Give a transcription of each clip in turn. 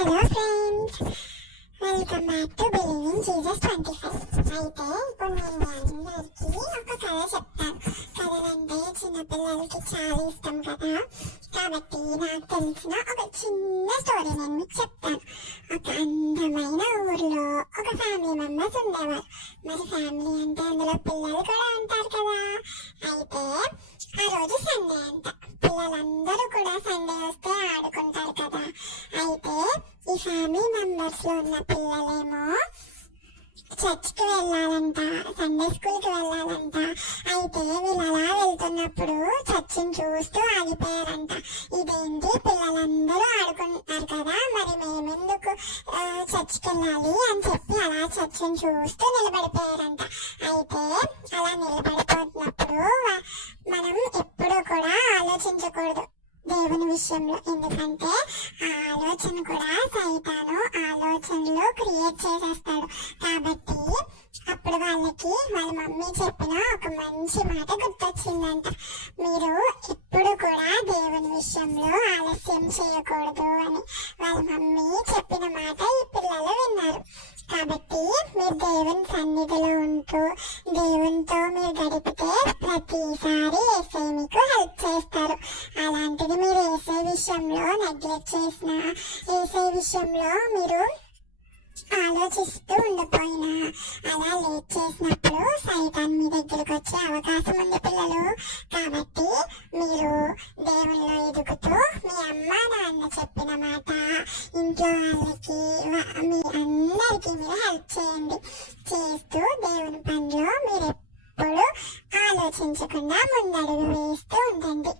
Hello friends welcome back to believing Jesus twenty five. అయితే ఇప్పుడు నేను మీ అందరికీ ఒక కథ చెప్తాను. కథలంటే చిన్నపిల్లలకి చాలా ఇష్టం కదా? కాబట్టి నాకు తెలిసిన ఒక చిన్న స్టోరీ నేను మీకు చెప్తాను. ఒక అందమైన ఊరిలో ఒక ఫ్యామిలీ మెంబర్స్ ఉండేవారు. మరి ఫ్యామిలీ అంటే అందులో పిల్లలు కూడా ఉంటారు కదా? అయితే ఆ రోజు సండే అంట. పిల్లలందరూ కూడా సండే వస్తే ఆడుకుంటారు కదా? హామీ ఫ్యామిలీ ఉన్న పిల్లలేమో చర్చ్కి వెళ్ళాలంట సండే స్కూల్కి వెళ్ళాలంట. అయితే వీళ్ళు అలా వెళ్తున్నప్పుడు చర్చిని చూస్తూ ఆగిపోయారంట. ఇదేంటి? పిల్లలందరూ ఆడుకుంటున్నారు కదా మరి మేమెందుకు చర్చ్కి వెళ్ళాలి అని చెప్పి అలా చర్చిని చూస్తూ నిలబడిపోయారంట. అయితే అలా నిలబడిపోతున్నప్పుడు మనం ఎప్పుడూ కూడా ఆలోచించకూడదు దేవుని విషయంలో. ఎందుకంటే ఆలోచన కూడా సైతాను ఆలోచనలు క్రియేట్ చేసేస్తాడు. కాబట్టి అప్పుడు వాళ్ళకి వాళ్ళ మమ్మీ చెప్పిన ఒక మంచి మాట గుర్తొచ్చిందంట. మీరు ఎప్పుడు కూడా దేవుని విషయంలో ఆలస్యం చేయకూడదు అని వాళ్ళ మమ్మీ చెప్పిన మాట ఈ పిల్లలు విన్నారు. కాబట్టి మీరు దేవుని సన్నిధిలో ఉంటూ దేవునితో మీరు గడిపితే ప్రతిసారి ఎస్ఐ మీకు హెల్ప్ చేస్తారు. అలాంటి విషయంలో నెగ్లెక్ట్ చేసిన ఏసై విషయంలో మీరు ఆలోచిస్తూ ఉండిపోయినా అలా లేట్ చేసినప్పుడు సైతాన్ మీ దగ్గరకు వచ్చే అవకాశం ఉంది పిల్లలు. కాబట్టి మీరు దేవుల్లో ఎదుగుతూ మీ అమ్మ నాన్న చెప్పిన మాట ఇంట్లో వాళ్ళకి మీ అందరికీ మీరు హెల్ప్ చేయండి. చేస్తూ దేవుని పనిలో మీరు ఎప్పుడు ఆలోచించకుండా ముందడుగు వేస్తూ ఉండండి.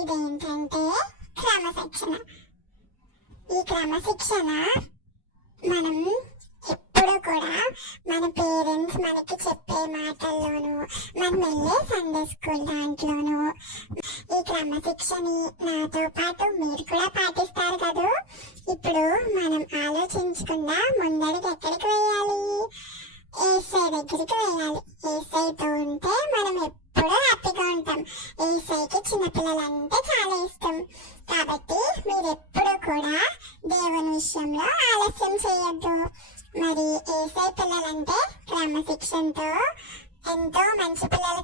ఇదేంటంటే క్రమశిక్షణ ఈ క్రమశిక్షణ మనం ఎప్పుడు కూడా మన పేరెంట్స్ మనకి చెప్పే మాటల్లోనూ మనం వెళ్ళే సండే స్కూల్ దాంట్లోనూ ఈ క్రమశిక్షని నాతో పాటు మీరు కూడా పాటిస్తారు కదా. ఇప్పుడు మనం ఆలోచించకుండా ముందడుగు ఎక్కడికి వేయాలి? ఏసై దగ్గరికి వేయాలి. ఏసైతో ఉంటే మనం ఎప్పుడు హ్యాపీగా ఉంటాం. ఏసైకి చిన్నపిల్లలంటే చాలా ఇష్టం. కాబట్టి మీరు ఎప్పుడు కూడా దేవుని విషయంలో ఆలస్యం చేయొద్దు. మరి ఏసై పిల్లలంటే క్రమశిక్షణతో ఎంతో మంచి పిల్లలు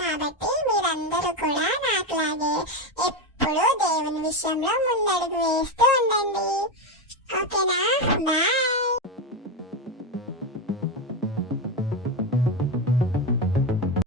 కాబట్టి మీరందరూ కూడా నాకులాగే ఎప్పుడు దేవుని విషయంలో ముందడుగు వేస్తూ ఉండండి. ఓకేనా? బాయ్.